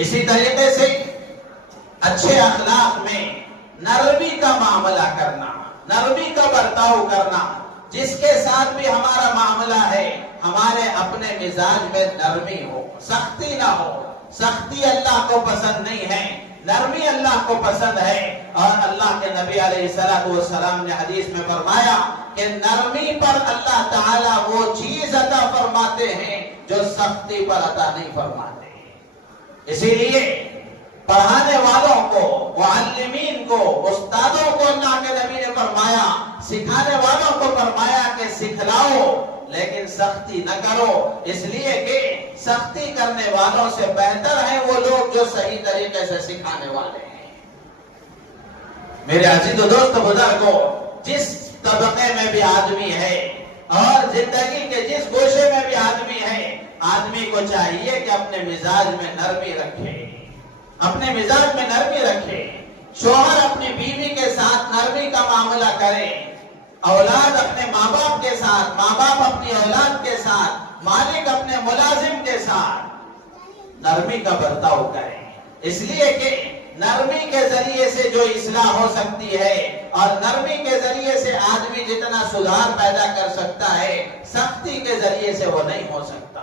اسی طریقے سے اچھے اخلاق میں نرمی کا معاملہ کرنا، نرمی کا برتاؤ کرنا، جس کے ساتھ بھی ہمارا معاملہ ہے ہمارے اپنے مزاج میں نرمی ہو، سختی نہ ہو۔ سختی اللہ کو پسند نہیں ہے، نرمی اللہ کو پسند ہے۔ اور اللہ کے نبی علیہ السلام نے حدیث میں فرمایا کہ نرمی پر اللہ تعالیٰ وہ چیز عطا فرماتے ہیں جو سختی پر عطا نہیں فرماتے۔ اسی لیے پڑھانے والوں کو، معلمین کو، استادوں کو اللہ کے نبی نے فرمایا، سکھانے والوں کو فرمایا کہ سکھلاؤ لیکن سختی نہ کرو، اس لیے کہ سختی کرنے والوں سے بہتر ہیں وہ لوگ جو صحیح طریقے سے سکھانے والے ہیں۔ میرے عزیز و دوست بزرگوں، جس طبقے میں بھی آدمی ہے اور زندگی کے جس گوشے میں بھی آدمی ہے، آدمی کو چاہیے کہ اپنے مزاج میں نرمی رکھے، اپنے مزاج میں نرمی رکھے۔ شوہر اپنی بیوی کے ساتھ نرمی کا معاملہ کرے، اولاد اپنے ماں باپ کے ساتھ، ماں باپ اپنی اولاد کے ساتھ، مالک اپنے ملازم کے ساتھ نرمی کا برتاؤ کرے، اس لیے کہ نرمی کے ذریعے سے جو اصلاح ہو سکتی ہے اور نرمی کے ذریعے سے آدمی جتنا سدھار پیدا کر سکتا ہے، سختی کے ذریعے سے وہ نہیں ہو سکتا۔